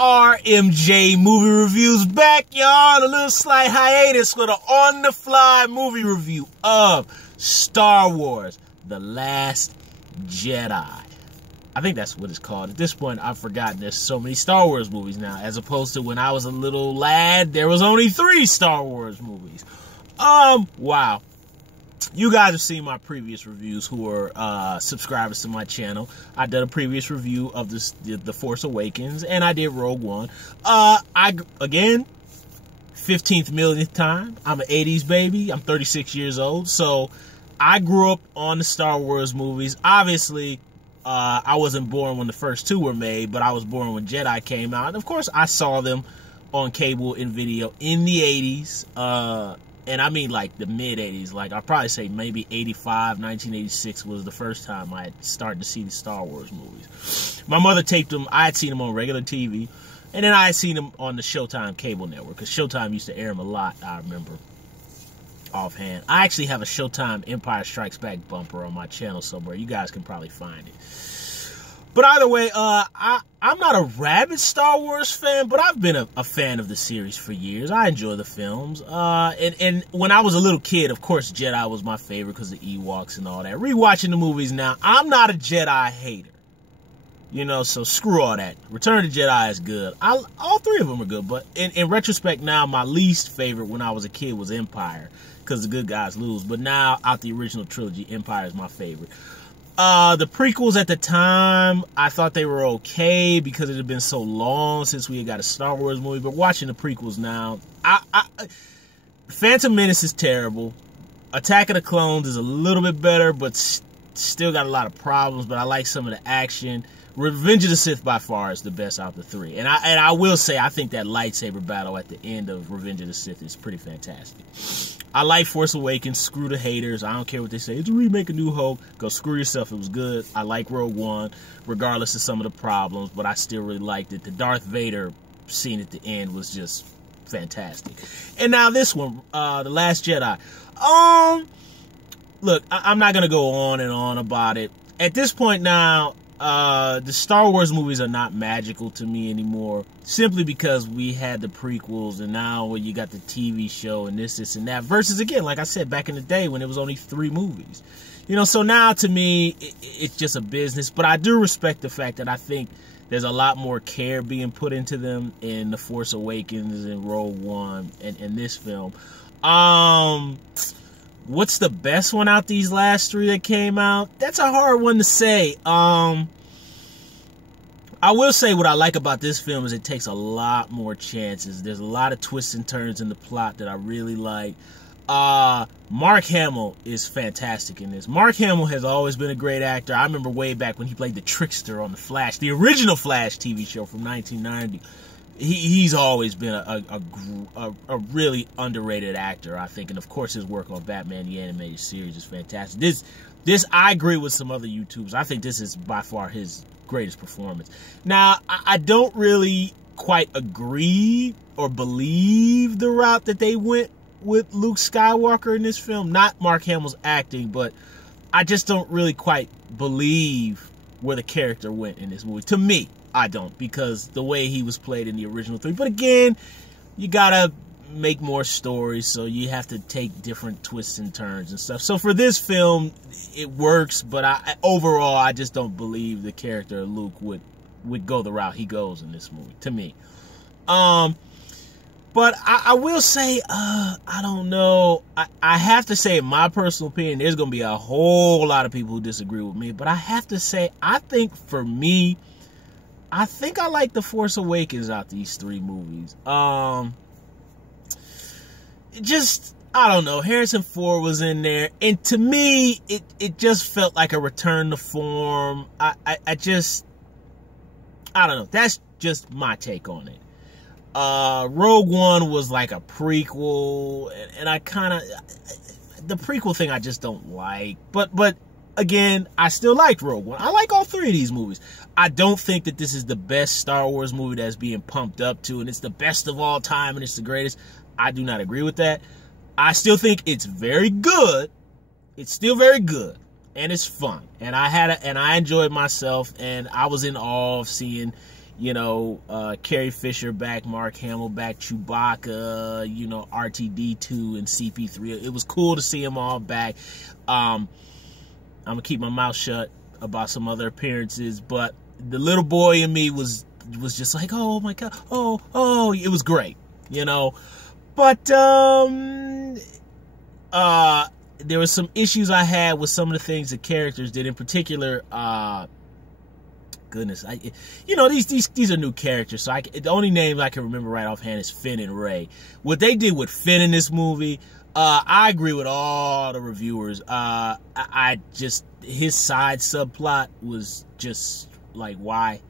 RMJ Movie Reviews back, y'all. A little slight hiatus with an on-the-fly movie review of Star Wars: The Last Jedi. I think that's what it's called. At this point, I've forgotten there's so many Star Wars movies now, as opposed to when I was a little lad, there was only 3 Star Wars movies. Wow. You guys have seen my previous reviews who are subscribers to my channel. I did a previous review of The Force Awakens, and I did Rogue One. Again, 15th millionth time. I'm an 80s baby. I'm 36 years old. So I grew up on the Star Wars movies. Obviously, I wasn't born when the first 2 were made, but I was born when Jedi came out. And of course, I saw them on cable and video in the 80s. And I mean like the mid-80s. Like I'd probably say maybe 85, 1986 was the first time I had started to see the Star Wars movies. My mother taped them. I had seen them on regular TV. And then I had seen them on the Showtime cable network. Because Showtime used to air them a lot, I remember offhand. I actually have a Showtime Empire Strikes Back bumper on my channel somewhere. You guys can probably find it. But either way, I'm not a rabid Star Wars fan, but I've been a fan of the series for years. I enjoy the films. And when I was a little kid, of course, Jedi was my favorite because of the Ewoks and all that. Rewatching the movies now, I'm not a Jedi hater. You know, so screw all that. Return of the Jedi is good. All 3 of them are good, but in retrospect now, my least favorite when I was a kid was Empire because the good guys lose. But now, out the original trilogy, Empire is my favorite. The prequels at the time, I thought they were okay because it had been so long since we had got a Star Wars movie. But watching the prequels now, Phantom Menace is terrible. Attack of the Clones is a little bit better, but still got a lot of problems. But I like some of the action. Revenge of the Sith by far is the best out of the 3. And I will say, I think that lightsaber battle at the end of Revenge of the Sith is pretty fantastic. I like Force Awakens. Screw the haters. I don't care what they say. It's a remake of New Hope. Go screw yourself. It was good. I like Rogue One, regardless of some of the problems, but I still really liked it. The Darth Vader scene at the end was just fantastic. And now this one, The Last Jedi. Look, I'm not going to go on and on about it. At this point now, the Star Wars movies are not magical to me anymore, simply because we had the prequels and now you got the TV show and this and that, versus again, like I said, back in the day when it was only 3 movies. You know, so now to me, it's just a business, but I do respect the fact that I think there's a lot more care being put into them in The Force Awakens and Rogue One and this film. What's the best one out these last 3 that came out? That's a hard one to say. I will say what I like about this film is it takes a lot more chances. There's a lot of twists and turns in the plot that I really like. Mark Hamill is fantastic in this. Mark Hamill has always been a great actor. I remember way back when he played the Trickster on The Flash, the original Flash TV show from 1990. He's always been a really underrated actor, I think. And, of course, his work on Batman, the animated series, is fantastic. This I agree with some other YouTubers. I think this is by far his greatest performance. Now, I don't really quite agree or believe the route that they went with Luke Skywalker in this film. Not Mark Hamill's acting, but I just don't really quite believe where the character went in this movie. To me, I don't, because the way he was played in the original 3. But again, you gotta make more stories, so you have to take different twists and turns and stuff. So for this film, it works, but overall, I just don't believe the character of Luke would go the route he goes in this movie, to me. But I will say, I don't know. I have to say, in my personal opinion, there's going to be a whole lot of people who disagree with me. But I have to say, I think for me, I think I like The Force Awakens out these 3 movies. I don't know. Harrison Ford was in there. And to me, it just felt like a return to form. I don't know. That's just my take on it. Rogue One was like a prequel, and I kind of, the prequel thing I just don't like, but again, I still liked Rogue One. I like all 3 of these movies. I don't think that this is the best Star Wars movie that's being pumped up to, and it's the best of all time, and it's the greatest. I do not agree with that. I still think it's very good. It's still very good, and it's fun, and I enjoyed myself, and I was in awe of seeing, You know, Carrie Fisher back, Mark Hamill back, Chewbacca, you know, RTD2 and CP3. It was cool to see them all back. I'm gonna keep my mouth shut about some other appearances, but the little boy in me was just like, oh my god, oh, it was great, you know. But there were some issues I had with some of the things the characters did. In particular, goodness, you know, these are new characters, so the only names I can remember right offhand is Finn and Rey. What they did with Finn in this movie, I agree with all the reviewers. I just, his side subplot was just like, why?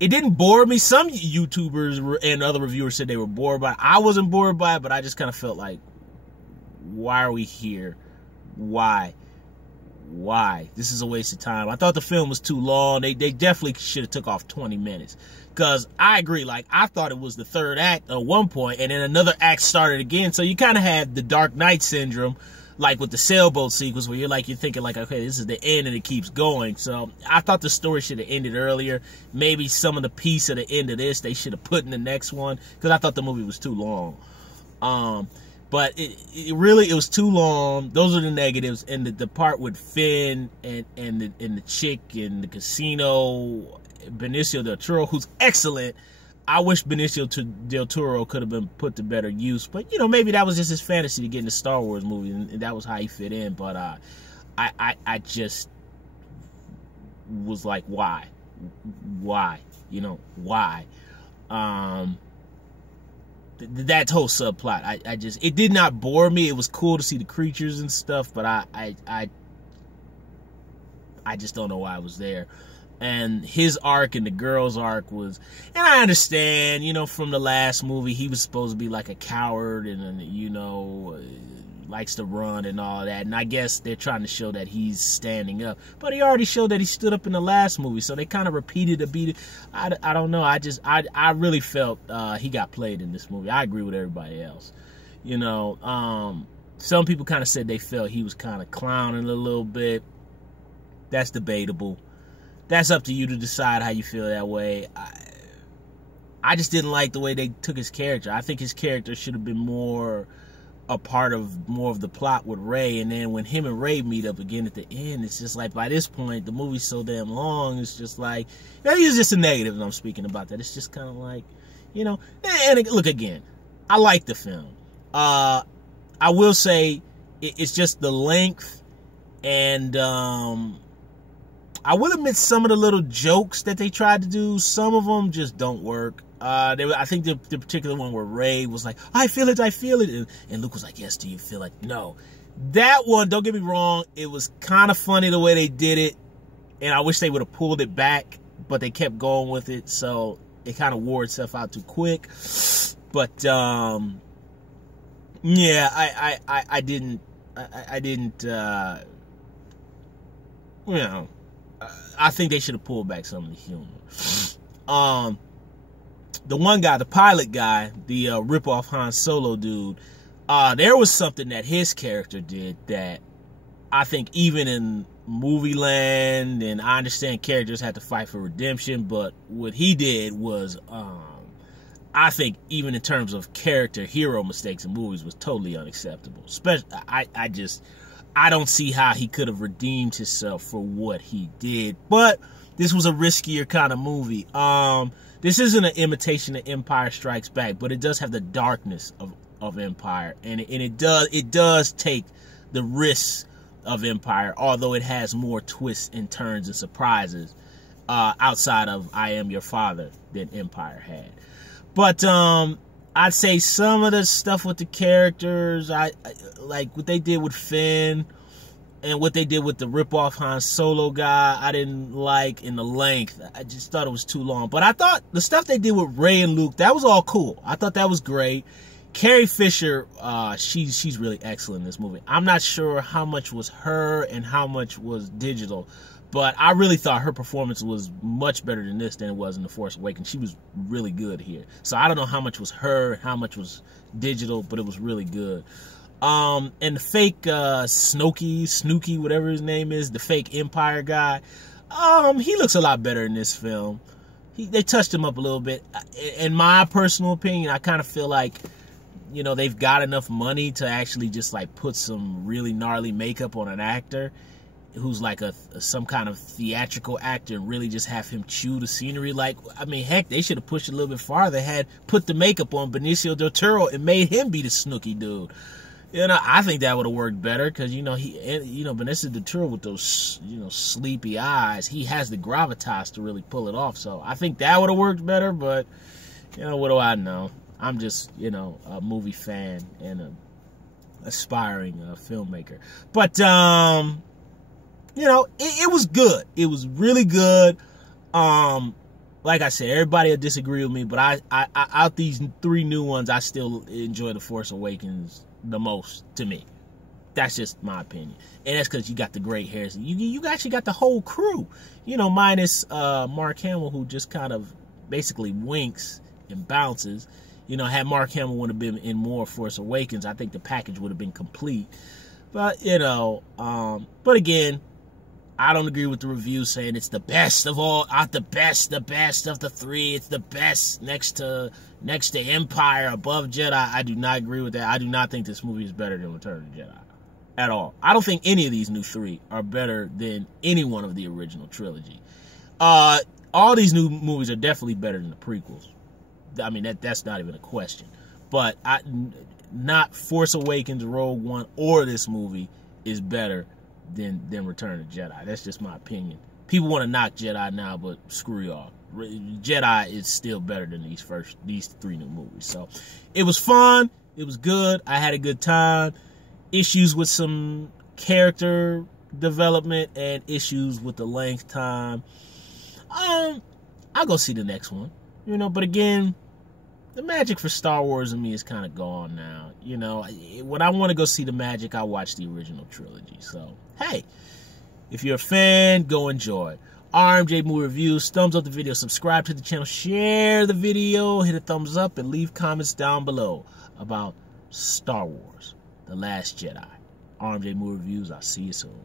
It didn't bore me. Some YouTubers and other reviewers said they were bored by it. I wasn't bored by it, but I just kind of felt like, why are we here? Why? This is a waste of time. I thought the film was too long. They definitely should have took off 20 minutes. Because I agree, like, I thought it was the third act at one point, and then another act started again. So you kind of had the Dark Knight syndrome, like with the sailboat sequence, where you're thinking like, okay, this is the end, and it keeps going. So I thought the story should have ended earlier. Maybe some of the piece of the end of this they should have put in the next one, because I thought the movie was too long. But it really was too long. Those are the negatives. And the part with Finn and the chick in the casino, Benicio del Toro, who's excellent. I wish Benicio del Toro could have been put to better use. But, you know, maybe that was just his fantasy to get in the Star Wars movie, and that was how he fit in. But I just was like, why? You know, why? That whole subplot, I just, it did not bore me. It was cool to see the creatures and stuff, but I just don't know why I was there. And his arc and the girl's arc was, and I understand, you know, from the last movie, he was supposed to be like a coward and, you know, likes to run and all that. And I guess they're trying to show that he's standing up. But he already showed that he stood up in the last movie, so they kind of repeated a beat. I don't know. I really felt he got played in this movie. I agree with everybody else. You know, some people kind of said they felt he was kind of clowning a little bit. That's debatable. That's up to you to decide how you feel that way. I just didn't like the way they took his character. I think his character should have been more a part of more of the plot with Rey, and then when him and Rey meet up again at the end, it's just like, by this point the movie's so damn long, it's just like, that is just a negative that I'm speaking about. That it's just kind of like, you know. And look, again, I like the film. I will say it's just the length, and I will admit some of the little jokes that they tried to do, some of them just don't work. I think the particular one where Rey was like, I feel it. And Luke was like, yes, do you feel it? No. That one, don't get me wrong, it was kind of funny the way they did it, and I wish they would have pulled it back, but they kept going with it, so it kind of wore itself out too quick. But, yeah, I didn't, you know, I think they should have pulled back some of the humor. The one guy, the pilot guy, the rip-off Han Solo dude, there was something that his character did that I think even in movie land, and I understand characters have to fight for redemption, but what he did was, I think even in terms of character hero mistakes in movies, was totally unacceptable. Especially, I don't see how he could have redeemed himself for what he did. But this was a riskier kind of movie. This isn't an imitation of Empire Strikes Back, but it does have the darkness of Empire, and it does take the risks of Empire, although it has more twists and turns and surprises outside of I Am Your Father than Empire had. But I'd say some of the stuff with the characters, I like what they did with Finn and what they did with the rip-off Han Solo guy, I didn't like. In the length, I just thought it was too long. But I thought the stuff they did with Rey and Luke, that was all cool. I thought that was great. Carrie Fisher, she's really excellent in this movie. I'm not sure how much was her and how much was digital, but I really thought her performance was much better than this than it was in The Force Awakens. She was really good here. So I don't know how much was her, how much was digital, but it was really good. And the fake Snooky, whatever his name is, the fake Empire guy, he looks a lot better in this film. they touched him up a little bit. In my personal opinion, I kind of feel like, you know, they've got enough money to actually just like put some really gnarly makeup on an actor who's like some kind of theatrical actor and really just have him chew the scenery. Like, I mean, heck, they should have pushed it a little bit farther, had put the makeup on Benicio del Toro and made him be the Snooki dude. You know, I think that would have worked better because, you know, Benicio del Toro with those, you know, sleepy eyes, he has the gravitas to really pull it off. So I think that would have worked better, but, you know, what do I know? I'm just, you know, a movie fan and an aspiring filmmaker. But, you know, it was good. It was really good. Like I said, everybody will disagree with me, but I out these 3 new ones, I still enjoy The Force Awakens the most, to me. That's just my opinion. And that's because you got the great hairs. You actually got the whole crew, you know, minus Mark Hamill, who just kind of basically winks and bounces. You know, had Mark Hamill would have been in more Force Awakens, I think the package would have been complete. But, you know, but again, I don't agree with the review saying it's the best of all, the best of the 3. It's the best next to Empire, above Jedi. I do not agree with that. I do not think this movie is better than Return of the Jedi at all. I don't think any of these new 3 are better than any one of the original trilogy. All these new movies are definitely better than the prequels. I mean, that's not even a question. But not Force Awakens, Rogue One, or this movie is better than Return of the Jedi. That's just my opinion. People want to knock Jedi now, but screw y'all. Jedi is still better than these 3 new movies. So it was fun. It was good. I had a good time. Issues with some character development and issues with the length time. I'll go see the next one. You know, but again, the magic for Star Wars in me is kind of gone now. You know, when I want to go see the magic, I watch the original trilogy. So, hey, if you're a fan, go enjoy. RMJ Movie Reviews, thumbs up the video, subscribe to the channel, share the video, hit a thumbs up, and leave comments down below about Star Wars, The Last Jedi. RMJ Movie Reviews, I'll see you soon.